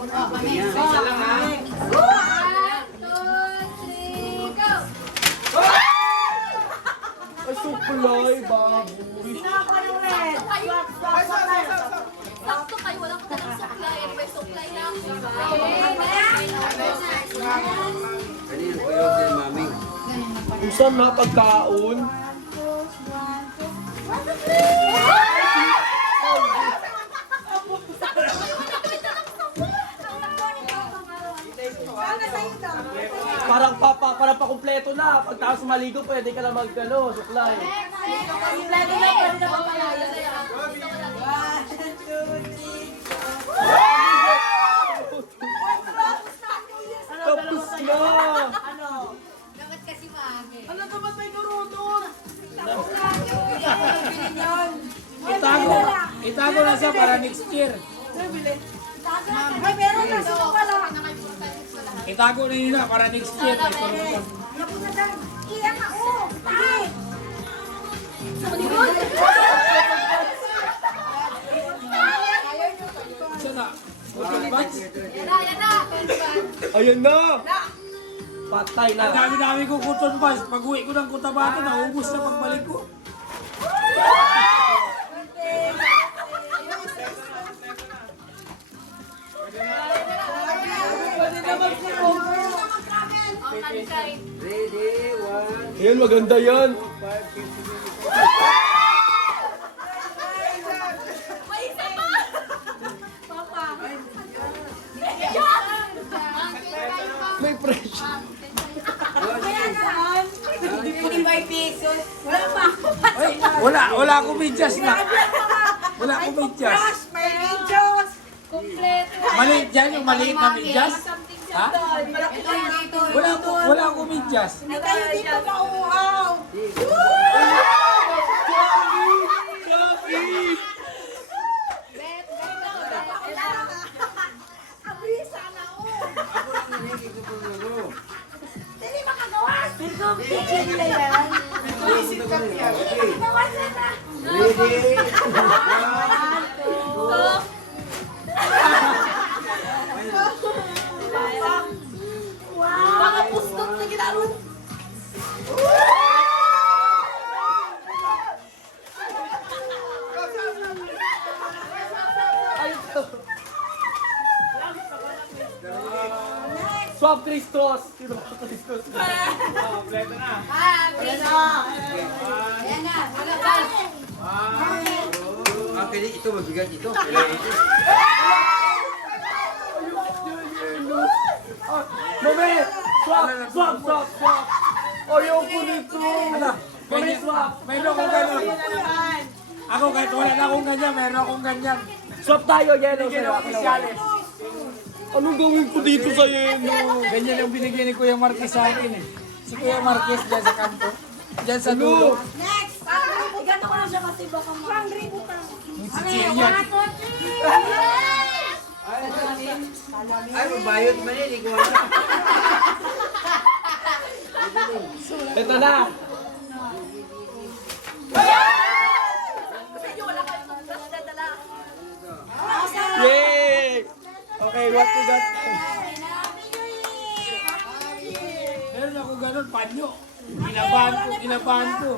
Isa lang ha. 1, 2, 3, go! Ay, sukulay, baboy. Sakto kayo, walang dalang supply. May supply lang. Kanino ko yung din, mami? Isang na pagkaon. Parang pa kumpleto na. Pagtapos maligo, pwede ka na magkano, suklay. Kompleto na, pwede na papayaya. Tapos na. Dapat kasi maagi. Ano to ba't may karudon? Itago na siya para next year. Ay, meron na sila pala. Itago na yun na para next year. Iyan ako. Tay! Siya na. Yan na. Ayan na. Patay Ang na. dami-dami ko kuton pas. Pag uwi ko ng Cotabato, naubos na pagbalik ko. Ready, 1, Ayan, maganda yan. 5, 50. May isa pa! May pressure. 25 pesos. Wala pa. Ay, wala akong medyas na. Wala akong medyas. Crush, may videos. Kompleto. Maliit dyan yung maliit na medyas. Ha? Wala akong medyas. Hindi kayo dito mauuhaw. Abisa na o. Ako lang nangyay ko po nalo. Hindi makagawas. Dito, picture nila yan. Isip ka niya. Okay. Gawas na na. Ready, 1, Mga pustot na ginalun. Swap Christos. Sino ba Christos? Ah, Brito. Ayan na. Wala ka. Okay, ito mabigat ito. Mami! Swap! Ayoko nito! Mami, swap! Mayroon akong ganun. Ako kahit wala na akong ganyan, mayroon akong ganyan. Swap tayo, yellow sa'yo. Anong gawin ko dito sa yellow? Ganyan yung binigyan ni Kuya Marquez sa akin eh. Si Kuya Marquez dyan sa kanto. Dyan sa dulo. Next. Igato ko lang siya kasi baka pang-ribo ka. Yung Sicilian. Ay, mabayot man yun. Ikaw na. Ito na! Medyo wala kayong brush na dala. Yay! Okay, what we got? Meron ako ganun, panyo. Ginabahan ko.